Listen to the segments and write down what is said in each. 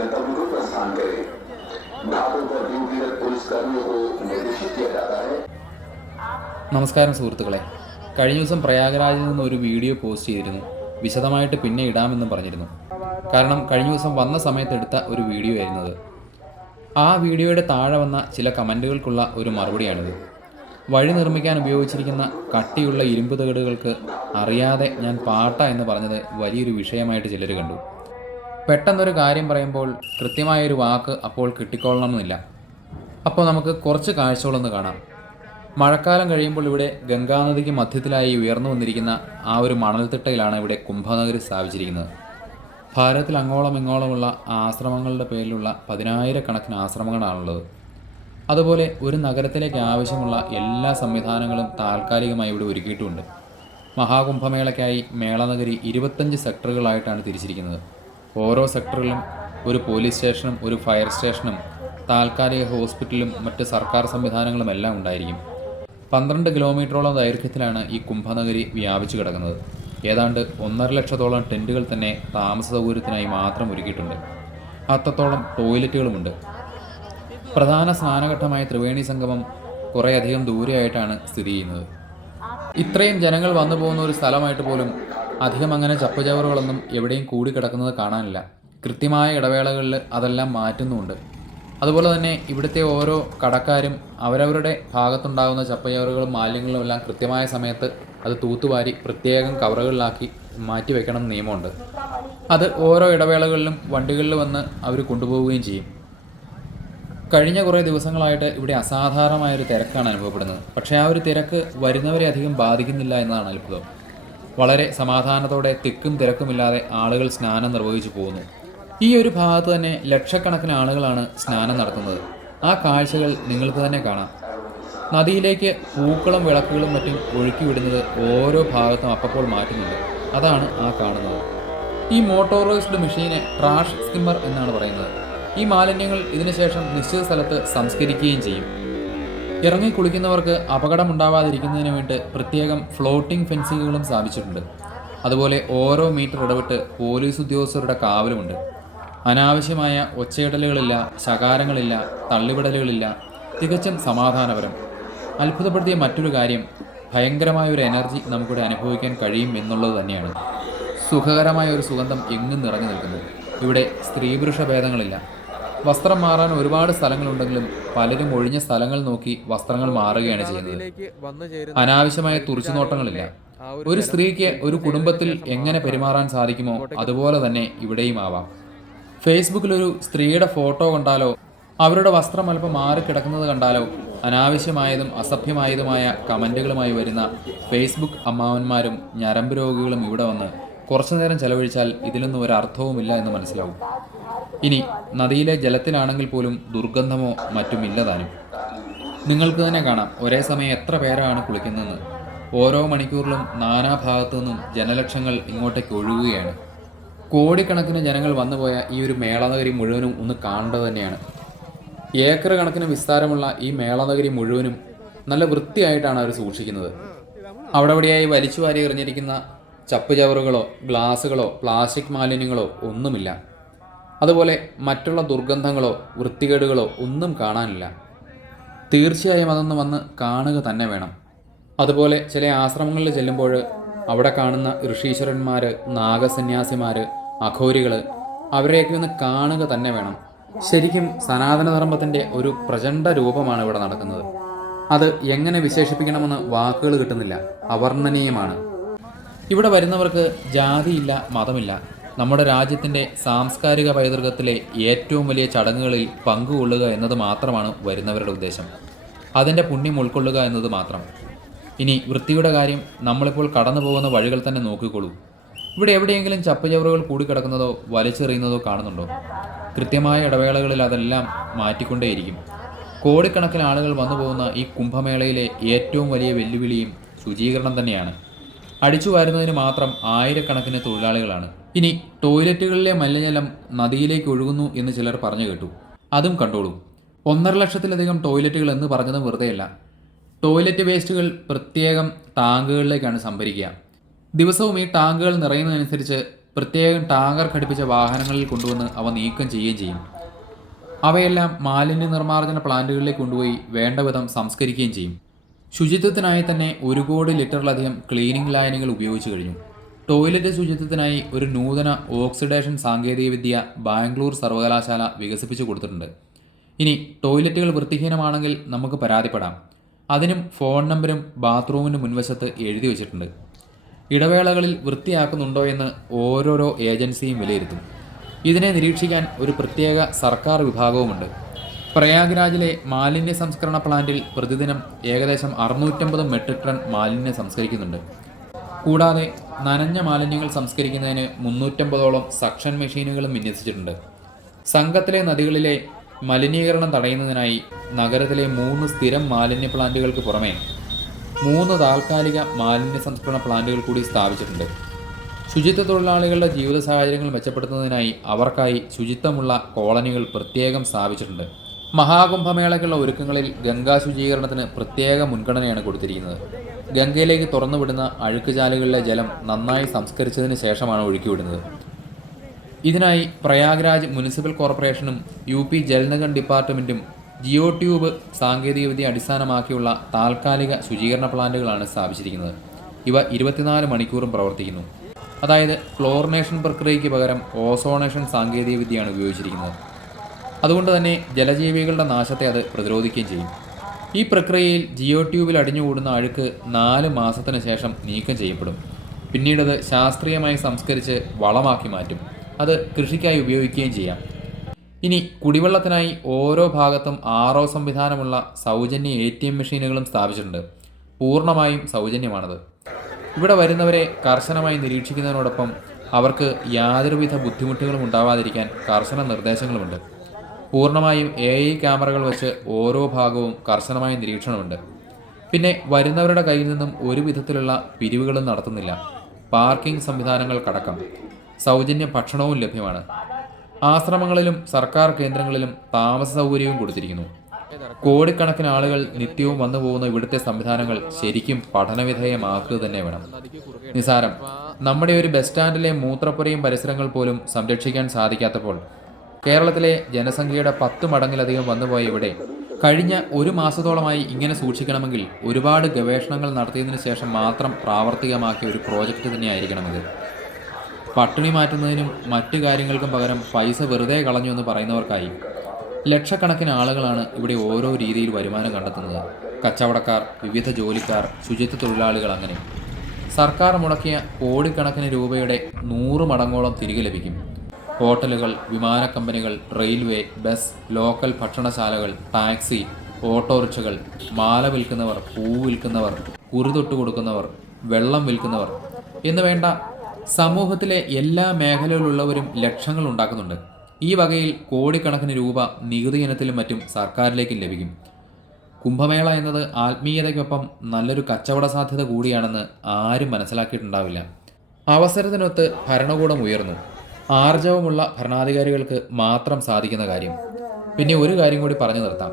गंतव्य को प्रस्थान करें घाटों पर ड्यूटीरत पुलिसकर्मियों को निर्देशित किया जाता है നമസ്കാരം സുഹൃത്തുക്കളെ കഴിഞ്ഞ ദിവസം പ്രയാഗരാജിൽ നിന്ന് ഒരു വീഡിയോ പോസ്റ്റ് ചെയ്തിരുന്നു വിശദമായിട്ട് പിന്നെ ഇടാമെന്നും പറഞ്ഞിരുന്നു കാരണം കഴിഞ്ഞ ദിവസം വന്ന സമയത്ത് എടുത്ത ഒരു വീഡിയോ ആയിരുന്നത് ആ വീഡിയോയുടെ താഴെ വന്ന ചില കമൻറ്റുകൾക്കുള്ള ഒരു മറുപടിയാണിത് വഴി നിർമ്മിക്കാൻ ഉപയോഗിച്ചിരിക്കുന്ന കട്ടിയുള്ള ഇരുമ്പ് തകിടുകൾക്ക് അറിയാതെ ഞാൻ പാട്ട എന്ന് പറഞ്ഞത് വലിയൊരു വിഷയമായിട്ട് ചിലർ കണ്ടു പെട്ടെന്നൊരു കാര്യം പറയുമ്പോൾ കൃത്യമായൊരു വാക്ക് അപ്പോൾ കിട്ടിക്കൊള്ളണമെന്നില്ല. അപ്പോൾ നമുക്ക് കുറച്ച് കാഴ്ചകളൊന്ന് കാണാം. മഴക്കാലം കഴിയുമ്പോൾ ഇവിടെ ഗംഗാനദിക്ക് മധ്യത്തിലായി ഉയർന്നു വന്നിരിക്കുന്ന ആ ഒരു മണൽത്തിട്ടയിലാണ് ഇവിടെ കുംഭനഗരി സ്ഥാപിച്ചിരിക്കുന്നത്. ഭാരതത്തിൽ അങ്ങോളം ഇങ്ങോളമുള്ള ആശ്രമങ്ങളുടെ പേരിലുള്ള പതിനായിരക്കണക്കിന് ആശ്രമങ്ങളാണുള്ളത്. അതുപോലെ ഒരു നഗരത്തിലേക്ക് ആവശ്യമുള്ള എല്ലാ സംവിധാനങ്ങളും താൽക്കാലികമായി ഇവിടെ ഒരുക്കിയിട്ടുമുണ്ട് മഹാകുംഭമേളയ്ക്കായി മേളനഗരി ഇരുപത്തഞ്ച് സെക്ടറുകളായിട്ടാണ് തിരിച്ചിരിക്കുന്നത്. ഓരോ സെക്ടറിലും ഒരു പോലീസ് സ്റ്റേഷനും ഒരു ഫയർ സ്റ്റേഷനും താൽക്കാലിക ഹോസ്പിറ്റലും മറ്റ് സർക്കാർ സംവിധാനങ്ങളും എല്ലാം ഉണ്ടായിരിക്കും. പന്ത്രണ്ട് കിലോമീറ്ററോളം ദൈർഘ്യത്തിലാണ് ഈ കുംഭനഗരി വ്യാപിച്ചു കിടക്കുന്നത്. ഏതാണ്ട് ഒന്നര ലക്ഷത്തോളം ടെന്റുകൾ തന്നെ താമസ സൗകര്യത്തിനായി മാത്രം ഒരുക്കിയിട്ടുണ്ട്. അത്രത്തോളം ടോയ്ലറ്റുകളുമുണ്ട്. പ്രധാന സ്നാനഘട്ടമായ ത്രിവേണി സംഗമം കുറേയധികം ദൂരെയായിട്ടാണ് സ്ഥിതി ചെയ്യുന്നത്. ഇത്രയും ജനങ്ങൾ വന്നു പോകുന്ന ഒരു സ്ഥലമായിട്ട് പോലും അധികം അങ്ങനെ ചപ്പുചവറുകളൊന്നും എവിടെയും കൂടി കിടക്കുന്നത് കാണാനില്ല. കൃത്യമായ ഇടവേളകളിൽ അതെല്ലാം മാറ്റുന്നുമുണ്ട്. അതുപോലെ തന്നെ ഇവിടുത്തെ ഓരോ കടക്കാരും അവരവരുടെ ഭാഗത്തുണ്ടാകുന്ന ചപ്പുചവറുകളും മാലിന്യങ്ങളും എല്ലാം കൃത്യമായ സമയത്ത് അത് തൂത്തുവാരി പ്രത്യേകം കവറുകളിലാക്കി മാറ്റി വെക്കണം നിയമമുണ്ട്. അത് ഓരോ ഇടവേളകളിലും വണ്ടികളിൽ വന്ന് അവർ കൊണ്ടുപോവുകയും ചെയ്യും. കഴിഞ്ഞ കുറേ ദിവസങ്ങളായിട്ട് ഇവിടെ അസാധാരണമായ ഒരു തിരക്കാണ് അനുഭവപ്പെടുന്നത്. പക്ഷേ ആ ഒരു തിരക്ക് വരുന്നവരെ അധികം ബാധിക്കുന്നില്ല എന്നതാണ് അത്ഭുതം. വളരെ സമാധാനത്തോടെ തിക്കും തിരക്കുമില്ലാതെ ആളുകൾ സ്നാനം നിർവഹിച്ചു പോകുന്നു. ഈ ഒരു ഭാഗത്ത് തന്നെ ലക്ഷക്കണക്കിന് ആളുകളാണ് സ്നാനം നടത്തുന്നത്. ആ കാഴ്ചകൾ നിങ്ങൾക്ക് തന്നെ കാണാം. നദിയിലേക്ക് പൂക്കളും വിളക്കുകളും മറ്റും ഒഴുക്കി വിടുന്നത് ഓരോ ഭാഗത്തും അപ്പപ്പോൾ മാറ്റുന്നുണ്ട്. അതാണ് ആ കാണുന്നത്. ഈ മോട്ടോറൈസ്ഡ് മെഷീനെ ട്രാഷ് സ്കിമ്മർ എന്നാണ് പറയുന്നത്. ഈ മാലിന്യങ്ങൾ ഇതിനുശേഷം നിശ്ചിത സ്ഥലത്ത് സംസ്കരിക്കുകയും ചെയ്യും. ഇറങ്ങി കുളിക്കുന്നവർക്ക് അപകടമുണ്ടാവാതിരിക്കുന്നതിന് വേണ്ടി പ്രത്യേകം ഫ്ലോട്ടിംഗ് ഫെൻസിങ്ങുകളും സ്ഥാപിച്ചിട്ടുണ്ട്. അതുപോലെ ഓരോ മീറ്റർ ഇടവിട്ട് പോലീസ് ഉദ്യോഗസ്ഥരുടെ കാവലുമുണ്ട്. അനാവശ്യമായ ഒച്ചയിടലുകളില്ല ശകാരങ്ങളില്ല തള്ളിവിടലുകളില്ല. തികച്ചും സമാധാനപരം. അത്ഭുതപ്പെടുത്തിയ മറ്റൊരു കാര്യം ഭയങ്കരമായ ഒരു എനർജി നമുക്കിവിടെ അനുഭവിക്കാൻ കഴിയും എന്നുള്ളത് തന്നെയാണ്. സുഖകരമായ ഒരു സുഗന്ധം എങ്ങും നിറഞ്ഞു നിൽക്കുന്നു. ഇവിടെ സ്ത്രീപുരുഷ ഭേദങ്ങളില്ല. വസ്ത്രം മാറാൻ ഒരുപാട് സ്ഥലങ്ങളുണ്ടെങ്കിലും പലരും ഒഴിഞ്ഞ സ്ഥലങ്ങൾ നോക്കി വസ്ത്രങ്ങൾ മാറുകയാണ് ചെയ്യുന്നത്. അനാവശ്യമായ തുറിച്ചുനോട്ടങ്ങളില്ല ഒരു സ്ത്രീക്ക് ഒരു കുടുംബത്തിൽ എങ്ങനെ പെരുമാറാൻ സാധിക്കുമോ അതുപോലെ തന്നെ ഇവിടെയും ആവാം. ഫേസ്ബുക്കിൽ ഒരു സ്ത്രീയുടെ ഫോട്ടോ കണ്ടാലോ അവരുടെ വസ്ത്രം അല്പം മാറിക്കിടക്കുന്നത് കണ്ടാലോ അനാവശ്യമായതും അസഭ്യമായതുമായ കമന്റുകളുമായി വരുന്ന ഫേസ്ബുക്ക് അമ്മാവന്മാരും ഞരമ്പ് രോഗികളും ഇവിടെ വന്ന് കുറച്ചു നേരം ചെലവഴിച്ചാൽ ഇതിലൊന്നും ഒരു അർത്ഥവുമില്ല എന്ന് മനസ്സിലാവും. ഇനി നദിയിലെ ജലത്തിലാണെങ്കിൽ പോലും ദുർഗന്ധമോ മറ്റുമില്ലതാനും നിങ്ങൾക്ക് തന്നെ കാണാം ഒരേ സമയം എത്ര പേരാണ് കുളിക്കുന്നതെന്ന്. ഓരോ മണിക്കൂറിലും നാനാഭാഗത്തു നിന്നും ജനലക്ഷങ്ങൾ ഇങ്ങോട്ടേക്ക് ഒഴുകുകയാണ്. കോടിക്കണക്കിന് ജനങ്ങൾ വന്നുപോയ ഈ ഒരു മേളനഗരി മുഴുവനും ഒന്ന് കാണേണ്ടത് തന്നെയാണ്. ഏക്കർ കണക്കിന് വിസ്താരമുള്ള ഈ മേളനഗരി മുഴുവനും നല്ല വൃത്തിയായിട്ടാണ് അവർ സൂക്ഷിക്കുന്നത്. അവിടെ അവിടെയായി വലിച്ചു വാരി എറിഞ്ഞിരിക്കുന്ന ചപ്പുചവറുകളോ ഗ്ലാസുകളോ പ്ലാസ്റ്റിക് മാലിന്യങ്ങളോ ഒന്നുമില്ല. അതുപോലെ മറ്റുള്ള ദുർഗന്ധങ്ങളോ വൃത്തികേടുകളോ ഒന്നും കാണാനില്ല. തീർച്ചയായും അതൊന്ന് വന്ന് കാണുക തന്നെ വേണം. അതുപോലെ ചില ആശ്രമങ്ങളിൽ ചെല്ലുമ്പോൾ അവിടെ കാണുന്ന ഋഷീശ്വരന്മാർ നാഗസന്യാസിമാർ അഘോരികൾ അവരെയൊക്കെ ഒന്ന് കാണുക തന്നെ വേണം. ശരിക്കും സനാതനധർമ്മത്തിന്റെ ഒരു പ്രചണ്ഡ രൂപമാണ് ഇവിടെ നടക്കുന്നത്. അത് എങ്ങനെ വിശേഷിപ്പിക്കണമെന്ന് വാക്കുകൾ കിട്ടുന്നില്ല. അവർണനീയമാണ്. ഇവിടെ വരുന്നവർക്ക് ജാതിയില്ല മതമില്ല. നമ്മുടെ രാജ്യത്തിന്റെ സാംസ്കാരിക പൈതൃകത്തിലെ ഏറ്റവും വലിയ ചടങ്ങുകളിൽ പങ്കുകൊള്ളുക എന്നത് മാത്രമാണ് വരുന്നവരുടെ ഉദ്ദേശം. അതിന്റെ പുണ്യം ഉൾക്കൊള്ളുക എന്നത് മാത്രം. ഇനി വൃത്തിയുടെ കാര്യം നമ്മളിപ്പോൾ കടന്നു പോകുന്ന വഴികൾ തന്നെ നോക്കിക്കൊള്ളൂ ഇവിടെ എവിടെയെങ്കിലും ചപ്പുചവറുകൾ കൂടിക്കിടക്കുന്നതോ വലിച്ചെറിയുന്നതോ കാണുന്നുണ്ടോ? കൃത്യമായ ഇടവേളകളിൽ അതെല്ലാം മാറ്റിക്കൊണ്ടേയിരിക്കും. കോടിക്കണക്കിന് ആളുകൾ വന്നു പോകുന്ന ഈ കുംഭമേളയിലെ ഏറ്റവും വലിയ വെല്ലുവിളിയും ശുചീകരണം തന്നെയാണ്. അടിച്ചു വാരുന്നതിന് മാത്രം ആയിരക്കണക്കിന് തൊഴിലാളികളാണ്. ഇനി ടോയ്ലറ്റുകളിലെ മലിനജലം നദിയിലേക്ക് ഒഴുകുന്നു എന്ന് ചിലർ പറഞ്ഞു കേട്ടു. അതും കണ്ടോളൂ. ഒന്നര ലക്ഷത്തിലധികം ടോയ്ലറ്റുകൾ എന്ന് പറഞ്ഞതും വെറുതെയല്ല. ടോയ്ലറ്റ് വേസ്റ്റുകൾ പ്രത്യേകം ടാങ്കുകളിലേക്കാണ് സംഭരിക്കുക. ദിവസവും ഈ ടാങ്കുകൾ നിറയുന്നതനുസരിച്ച് പ്രത്യേകം ടാങ്കർ ഘടിപ്പിച്ച വാഹനങ്ങളിൽ കൊണ്ടുവന്ന് അവ നീക്കം ചെയ്യുകയും ചെയ്യും. അവയെല്ലാം മാലിന്യ നിർമ്മാർജന പ്ലാന്റുകളിലേക്ക് കൊണ്ടുപോയി വേണ്ട വിധം സംസ്കരിക്കുകയും ചെയ്യും. ശുചിത്വത്തിനായി തന്നെ ഒരു കോടി ലിറ്ററിലധികം ക്ലീനിങ് ലൈനുകൾ ഉപയോഗിച്ചു കഴിഞ്ഞു. ടോയ്ലറ്റ് ശുചിത്വത്തിനായി ഒരു നൂതന ഓക്സിഡേഷൻ സാങ്കേതികവിദ്യ ബാംഗ്ലൂർ സർവകലാശാല വികസിപ്പിച്ചു കൊടുത്തിട്ടുണ്ട്. ഇനി ടോയ്ലറ്റുകൾ വൃത്തിഹീനമാണെങ്കിൽ നമുക്ക് പരാതിപ്പെടാം. അതിനും ഫോൺ നമ്പരും ബാത്റൂമിന് മുൻവശത്ത് എഴുതി വച്ചിട്ടുണ്ട്. ഇടവേളകളിൽ വൃത്തിയാക്കുന്നുണ്ടോ എന്ന് ഓരോരോ ഏജൻസിയും വിലയിരുത്തും. ഇതിനെ നിരീക്ഷിക്കാൻ ഒരു പ്രത്യേക സർക്കാർ വിഭാഗവുമുണ്ട്. പ്രയാഗ്രാജിലെ മാലിന്യ സംസ്കരണ പ്ലാന്റിൽ പ്രതിദിനം ഏകദേശം അറുന്നൂറ്റമ്പത് മെട്രിക് ടൺ മാലിന്യം സംസ്കരിക്കുന്നുണ്ട്. കൂടാതെ നനഞ്ഞ മാലിന്യങ്ങൾ സംസ്കരിക്കുന്നതിന് മുന്നൂറ്റമ്പതോളം സക്ഷൻ മെഷീനുകളും വിന്യസിച്ചിട്ടുണ്ട്. സംഘത്തിലെ നദികളിലെ മലിനീകരണം തടയുന്നതിനായി നഗരത്തിലെ മൂന്ന് സ്ഥിരം മാലിന്യ പ്ലാന്റുകൾക്ക് പുറമെ മൂന്ന് താൽക്കാലിക മാലിന്യ സംസ്കരണ പ്ലാന്റുകൾ കൂടി സ്ഥാപിച്ചിട്ടുണ്ട്. ശുചിത്വ തൊഴിലാളികളുടെ ജീവിത സാഹചര്യങ്ങൾ മെച്ചപ്പെടുത്തുന്നതിനായി അവർക്കായി ശുചിത്വമുള്ള കോളനികൾ പ്രത്യേകം സ്ഥാപിച്ചിട്ടുണ്ട്. മഹാകുംഭമേളയ്ക്കുള്ള ഒരുക്കങ്ങളിൽ ഗംഗാ ശുചീകരണത്തിന് പ്രത്യേക മുൻഗണനയാണ് കൊടുത്തിരിക്കുന്നത്. ഗംഗയിലേക്ക് തുറന്നുവിടുന്ന അഴുക്കുചാലുകളിലെ ജലം നന്നായി സംസ്കരിച്ചതിന് ശേഷമാണ് ഒഴുക്കിവിടുന്നത്. ഇതിനായി പ്രയാഗ്രാജ് മുനിസിപ്പൽ കോർപ്പറേഷനും യു പി ജൽനഗർ ഡിപ്പാർട്ട്മെന്റും ജിയോ ട്യൂബ് സാങ്കേതികവിദ്യ അടിസ്ഥാനമാക്കിയുള്ള താൽക്കാലിക ശുചീകരണ പ്ലാന്റുകളാണ് സ്ഥാപിച്ചിരിക്കുന്നത്. ഇവ ഇരുപത്തിനാല് മണിക്കൂറും പ്രവർത്തിക്കുന്നു. അതായത് ക്ലോറിനേഷൻ പ്രക്രിയയ്ക്ക് പകരം ഓസോണേഷൻ സാങ്കേതികവിദ്യയാണ് ഉപയോഗിച്ചിരിക്കുന്നത്. അതുകൊണ്ട് തന്നെ ജലജീവികളുടെ നാശത്തെ അത് പ്രതിരോധിക്കുകയും ചെയ്യും. ഈ പ്രക്രിയയിൽ ജിയോ ട്യൂബിൽ അടിഞ്ഞുകൂടുന്ന അഴുക്ക് നാല് മാസത്തിന് ശേഷം നീക്കം ചെയ്യപ്പെടും. പിന്നീടത് ശാസ്ത്രീയമായി സംസ്കരിച്ച് വളമാക്കി മാറ്റും. അത് കൃഷിക്കായി ഉപയോഗിക്കുകയും ചെയ്യാം. ഇനി കുടിവെള്ളത്തിനായി ഓരോ ഭാഗത്തും ആറോ സംവിധാനമുള്ള സൗജന്യ എ ടി എം മെഷീനുകളും സ്ഥാപിച്ചിട്ടുണ്ട്. പൂർണമായും സൗജന്യമാണത്. ഇവിടെ വരുന്നവരെ കർശനമായി നിരീക്ഷിക്കുന്നതിനോടൊപ്പം അവർക്ക് യാതൊരുവിധ ബുദ്ധിമുട്ടുകളും ഉണ്ടാവാതിരിക്കാൻ കർശന നിർദ്ദേശങ്ങളുമുണ്ട്. പൂർണമായും എ ഐ ക്യാമറകൾ വെച്ച് ഓരോ ഭാഗവും കർശനമായ നിരീക്ഷണമുണ്ട്. പിന്നെ വരുന്നവരുടെ കയ്യിൽ നിന്നും ഒരു വിധത്തിലുള്ള പിരിവുകളും നടത്തുന്നില്ല. പാർക്കിംഗ് സംവിധാനങ്ങൾ കടക്കം സൗജന്യ ഭക്ഷണവും ലഭ്യമാണ്. ആശ്രമങ്ങളിലും സർക്കാർ കേന്ദ്രങ്ങളിലും താമസ സൗകര്യവും കൊടുത്തിരിക്കുന്നു. കോടിക്കണക്കിന് ആളുകൾ നിത്യവും വന്നു പോകുന്ന ഇവിടുത്തെ സംവിധാനങ്ങൾ ശരിക്കും പഠനവിധേയമാക്കുക തന്നെ വേണം. നിസാരം നമ്മുടെ ഒരു ബസ് സ്റ്റാൻഡിലെ മൂത്രപ്പുരയും പരിസരങ്ങൾ പോലും സംരക്ഷിക്കാൻ സാധിക്കാത്തപ്പോൾ കേരളത്തിലെ ജനസംഖ്യയുടെ പത്ത് മടങ്ങിലധികം വന്നുപോയ ഇവിടെ കഴിഞ്ഞ ഒരു മാസത്തോളമായി ഇങ്ങനെ സൂക്ഷിക്കണമെങ്കിൽ ഒരുപാട് ഗവേഷണങ്ങൾ നടത്തിയതിനു ശേഷം മാത്രം പ്രാവർത്തികമാക്കിയ ഒരു പ്രോജക്റ്റ് തന്നെയായിരിക്കണം ഇത്. പട്ടിണി മാറ്റുന്നതിനും മറ്റു കാര്യങ്ങൾക്കും പകരം പൈസ വെറുതെ കളഞ്ഞു എന്ന് പറയുന്നവർക്കായി ലക്ഷക്കണക്കിന് ആളുകളാണ് ഇവിടെ ഓരോ രീതിയിൽ വരുമാനം കണ്ടെത്തുന്നത്. കച്ചവടക്കാർ വിവിധ ജോലിക്കാർ ശുചിത്വ തൊഴിലാളികൾ അങ്ങനെ. സർക്കാർ മുടക്കിയ കോടിക്കണക്കിന് രൂപയുടെ നൂറ് മടങ്ങോളം തിരികെ ലഭിക്കും. ഹോട്ടലുകൾ വിമാന കമ്പനികൾ റെയിൽവേ ബസ് ലോക്കൽ ഭക്ഷണശാലകൾ ടാക്സി ഓട്ടോറിക്ഷകൾ മാല വിൽക്കുന്നവർ പൂ വിൽക്കുന്നവർ കുറിതൊട്ട് കൊടുക്കുന്നവർ വെള്ളം വിൽക്കുന്നവർ എന്ന് വേണ്ട. സമൂഹത്തിലെ എല്ലാ മേഖലയിലുള്ളവരും ലക്ഷങ്ങൾ ഉണ്ടാക്കുന്നുണ്ട്. ഈ വകയിൽ കോടിക്കണക്കിന് രൂപ നികുതി ഇനത്തിലും മറ്റും സർക്കാരിലേക്കും ലഭിക്കും. കുംഭമേള എന്നത് ആത്മീയതയ്ക്കൊപ്പം നല്ലൊരു കച്ചവട സാധ്യത കൂടിയാണെന്ന് ആരും മനസ്സിലാക്കിയിട്ടുണ്ടാവില്ല. അവസരത്തിനൊത്ത് ഭരണകൂടം ഉയർന്നു. ആർജവമുള്ള ഭരണാധികാരികൾക്ക് മാത്രം സാധിക്കുന്ന കാര്യം. പിന്നെ ഒരു കാര്യം കൂടി പറഞ്ഞു നിർത്താം.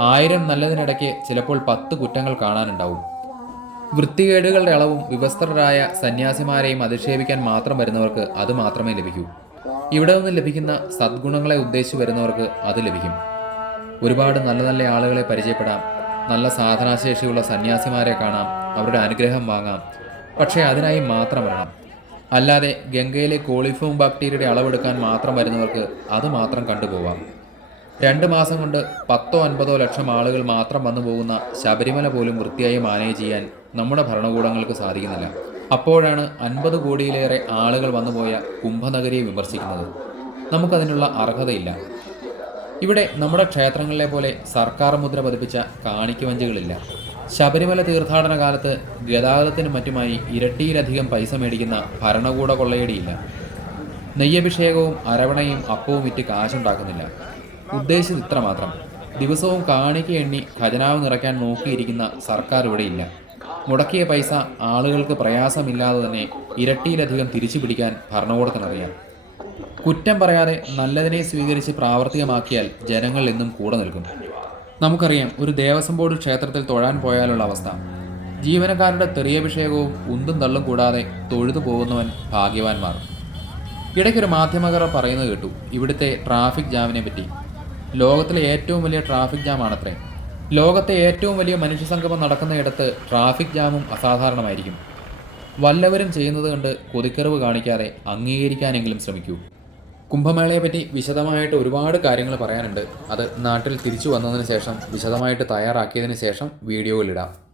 ആയിരം നല്ലതിനിടയ്ക്ക് ചിലപ്പോൾ പത്ത് കുറ്റങ്ങൾ കാണാനുണ്ടാവും. വൃത്തികേടുകളുടെ അളവും വിവസ്ത്രരായ സന്യാസിമാരെയും അധിക്ഷേപിക്കാൻ മാത്രം വരുന്നവർക്ക് അത് മാത്രമേ ലഭിക്കൂ. ഇവിടെ നിന്ന് ലഭിക്കുന്ന സദ്ഗുണങ്ങളെ ഉദ്ദേശിച്ച് വരുന്നവർക്ക് അത് ലഭിക്കും. ഒരുപാട് നല്ല നല്ല ആളുകളെ പരിചയപ്പെടാം. നല്ല സാധനാശേഷിയുള്ള സന്യാസിമാരെ കാണാം. അവരുടെ അനുഗ്രഹം വാങ്ങാം. പക്ഷേ അതിനായി മാത്രം വരണം. അല്ലാതെ ഗംഗയിലെ കോളിഫോം ബാക്ടീരിയയുടെ അളവെടുക്കാൻ മാത്രം വരുന്നവർക്ക് അത് മാത്രം കണ്ടുപോവാം. രണ്ട് മാസം കൊണ്ട് പത്തോ അൻപതോ ലക്ഷം ആളുകൾ മാത്രം വന്നു പോകുന്ന ശബരിമല പോലും വൃത്തിയായി മാനേജ് ചെയ്യാൻ നമ്മുടെ ഭരണകൂടങ്ങൾക്ക് സാധിക്കുന്നില്ല. അപ്പോഴാണ് അൻപത് കോടിയിലേറെ ആളുകൾ വന്നുപോയ കുംഭനഗരിയെ വിമർശിക്കുന്നത്. നമുക്കതിനുള്ള അർഹതയില്ല. ഇവിടെ നമ്മുടെ ക്ഷേത്രങ്ങളിലെ പോലെ സർക്കാർ മുദ്ര പതിപ്പിച്ച കാണിക്കവഞ്ചികളില്ല ശബരിമല തീർത്ഥാടന കാലത്ത് ഗതാഗതത്തിനും മറ്റുമായി ഇരട്ടിയിലധികം പൈസ മേടിക്കുന്ന ഭരണകൂട കൊള്ളയടിയില്ല. നെയ്യഭിഷേകവും അരവണയും അപ്പവും വിറ്റ് കാശുണ്ടാക്കുന്നില്ല. ഉദ്ദേശിച്ചത് ഇത്ര മാത്രം. ദിവസവും കാണിക്ക എണ്ണി ഖജനാവ് നിറയ്ക്കാൻ നോക്കിയിരിക്കുന്ന സർക്കാർ ഇവിടെയില്ല മുടക്കിയ പൈസ ആളുകൾക്ക് പ്രയാസമില്ലാതെ തന്നെ ഇരട്ടിയിലധികം തിരിച്ചു പിടിക്കാൻ ഭരണകൂടത്തിനറിയാം. കുറ്റം പറയാതെ നല്ലതിനെ സ്വീകരിച്ച് പ്രാവർത്തികമാക്കിയാൽ ജനങ്ങൾ എന്നും കൂടെ നിൽക്കും. നമുക്കറിയാം ഒരു ദേവസ്വം ബോർഡ് ക്ഷേത്രത്തിൽ തൊഴാൻ പോയാലുള്ള അവസ്ഥ. ജീവനക്കാരുടെ തെറിയഭിഷേകവും ഉന്തും തള്ളും കൂടാതെ തൊഴുതു പോകുന്നവൻ ഭാഗ്യവാന്മാർ. ഇടയ്ക്കൊരു മാധ്യമകർ പറയുന്നത് കേട്ടു ഇവിടുത്തെ ട്രാഫിക് ജാമിനെ പറ്റി. ലോകത്തിലെ ഏറ്റവും വലിയ ട്രാഫിക് ജാമാണത്രേ. ലോകത്തെ ഏറ്റവും വലിയ മനുഷ്യസംഗമം നടക്കുന്നയിടത്ത് ട്രാഫിക് ജാമും അസാധാരണമായിരിക്കും. വല്ലവരും ചെയ്യുന്നത് കണ്ട് കൊതിക്കറിവ് കാണിക്കാതെ അംഗീകരിക്കാനെങ്കിലും ശ്രമിക്കൂ. കുംഭമേളയെപ്പറ്റി വിശദമായിട്ട് ഒരുപാട് കാര്യങ്ങൾ പറയാനുണ്ട്. അത് നാട്ടിൽ തിരിച്ചു വന്നതിന് ശേഷം വിശദമായിട്ട് തയ്യാറാക്കിയതിന് ശേഷം വീഡിയോയിലിടാം